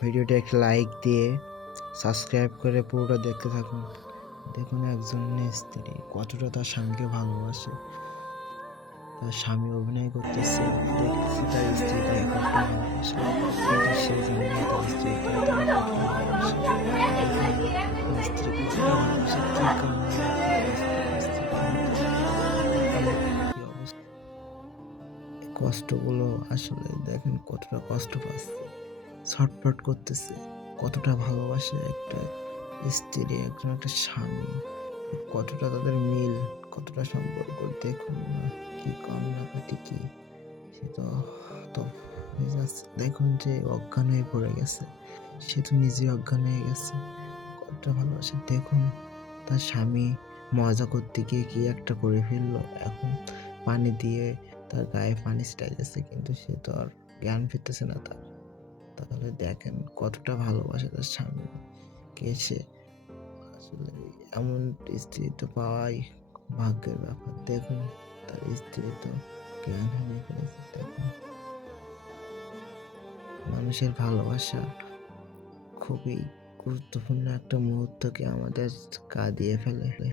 ভিডিওটা একটা লাইক দিয়ে সাবস্ক্রাইব করে পুরোটা দেখতে থাকুন। দেখুন একজন স্ত্রী কতটা তার স্বামীকে ভালোবাসে। তার স্বামী অভিনয় করতেছে, দেখতেছে তার স্ত্রী তাকে কতটা ভালোবাসে, কিন্তু সে জানে না তার স্ত্রী তাকে কতটা ভালোবাসে। দেখুন স্ত্রী কতটা ভালোবাসে, কি কারণে কি অবস্থা, কষ্টগুলো আসলে দেখেন কতটা কষ্ট পাচ্ছে, ছটফট করতেছে, কতটা ভালোবাসে একটা স্ত্রী একজন একটা স্বামী, কতটা তাদের মিল, কতটা সম্পর্ক। দেখুন না কি কান্নাকাটি, কি সে তো তো হয়ে যাচ্ছে। দেখুন যে অজ্ঞান হয়ে পড়ে গেছে, সে তো নিজে অজ্ঞান হয়ে গেছে, কতটা ভালোবাসে। দেখুন তার স্বামী মজা করতে গিয়ে কি একটা করে ফেললো, এখন পানি দিয়ে তার গায়ে পানি ছিটাইতেছে, কিন্তু সে তো আর জ্ঞান ফিরতেছে না তার। তাহলে দেখেন কতটা ভালোবাসে তার স্বামী কে সে। আসলে এমন স্ত্রী তো পাওয়াই ভাগ্যের ব্যাপার। দেখুন তার স্ত্রী তো জ্ঞান হারিয়ে ফেলেছে। দেখুন মানুষের ভালোবাসা খুবই গুরুত্বপূর্ণ একটা মুহূর্তকে আমাদের কাঁদিয়ে ফেলে।